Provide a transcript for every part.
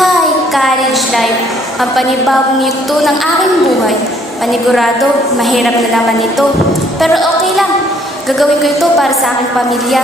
Ay, college life. Ang panibagong yugto ng aking buhay. Panigurado, mahirap na naman ito. Pero okay lang. Gagawin ko ito para sa aking pamilya.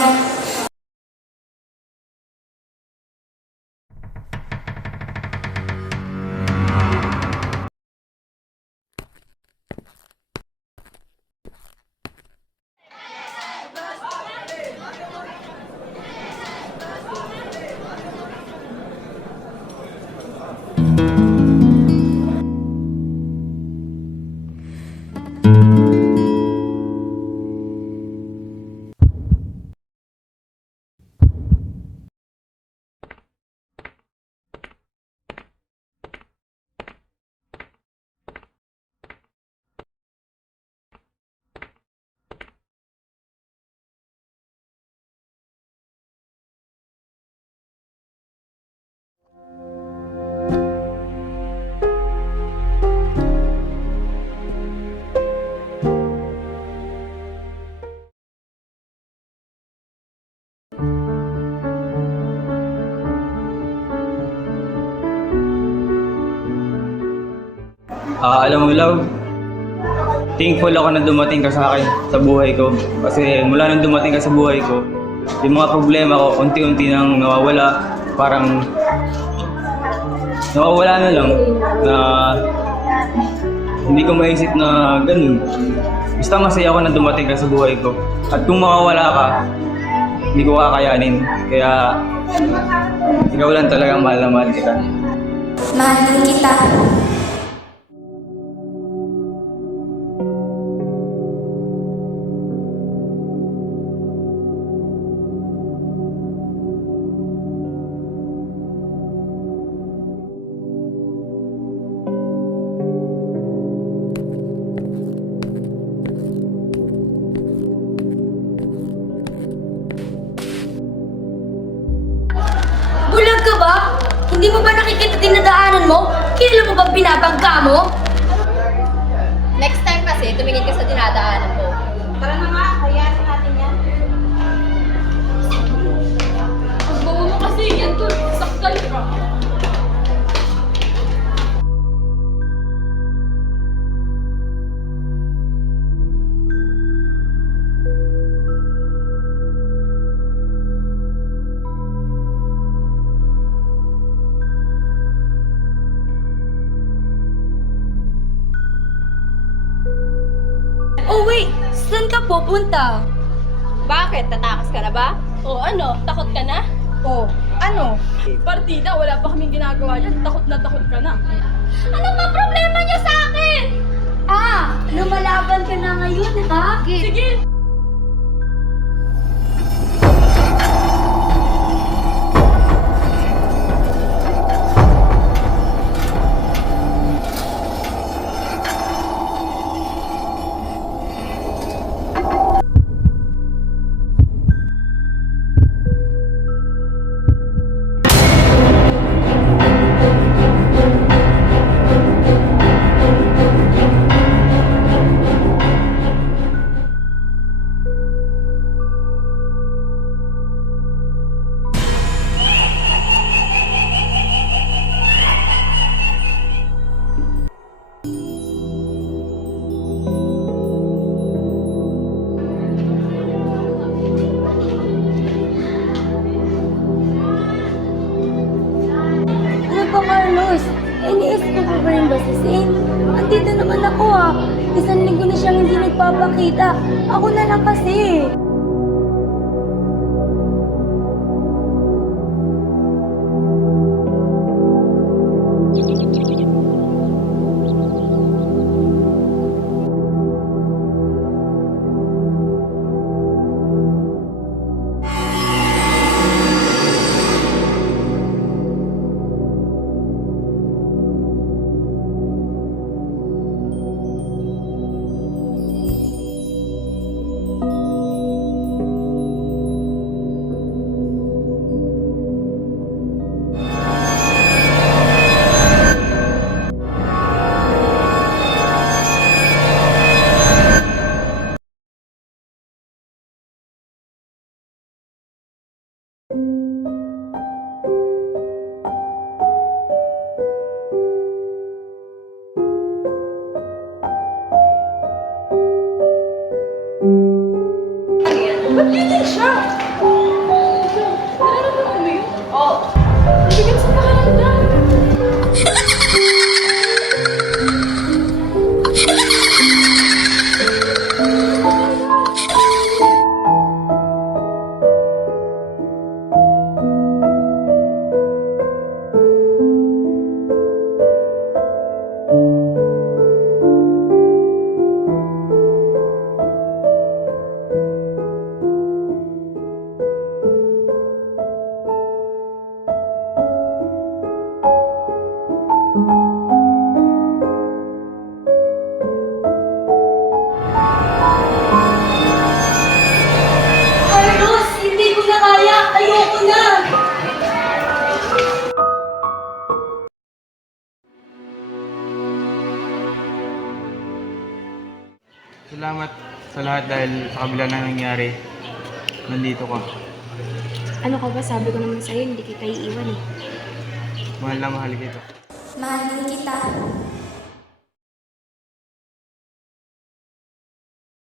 Alam mo, love, thankful ako na dumating ka sa akin sa buhay ko. Kasi mula nang dumating ka sa buhay ko, yung mga problema ko unti-unti nang nawawala. Parang nawawala na lang na hindi ko maisip na ganun. Basta masaya ako na dumating ka sa buhay ko. At kung makawala ka, hindi ko kakayanin. Kaya ikaw lang talagang mahal na mahal kita. Mahal din kita. Bulag ka ba? Hindi mo ba nakikita dinadaanan mo? Kilala mo ba binabangga mo? Next time kasi, tumingin ka sa dinadaanan mo. Tara na nga, hayaan natin yan. Ang bawa mo kasi, yan to, sakal ka. Oh wait, saan ka pupunta? Bakit? Tatakas ka na ba? O ano, takot ka na? Oh, ano? Partida, wala pa kaming ginagawa dyan. Takot na takot ka na. Ano ba problema niya sa akin? Ah, lumalaban ka na ngayon, ha? Sige! Ano ba, Carlos? Iniis mo pa ba yung basisin? Andito naman ako, ha? Isang linggo na siyang hindi nagpapakita. Ako na lang kasi. at dahil sa kabila na nangyari, nandito ka. Ano ka ba? Sabi ko naman sa'yo, hindi kita iiwan eh. Mahal na mahal kita. Mahal din kita.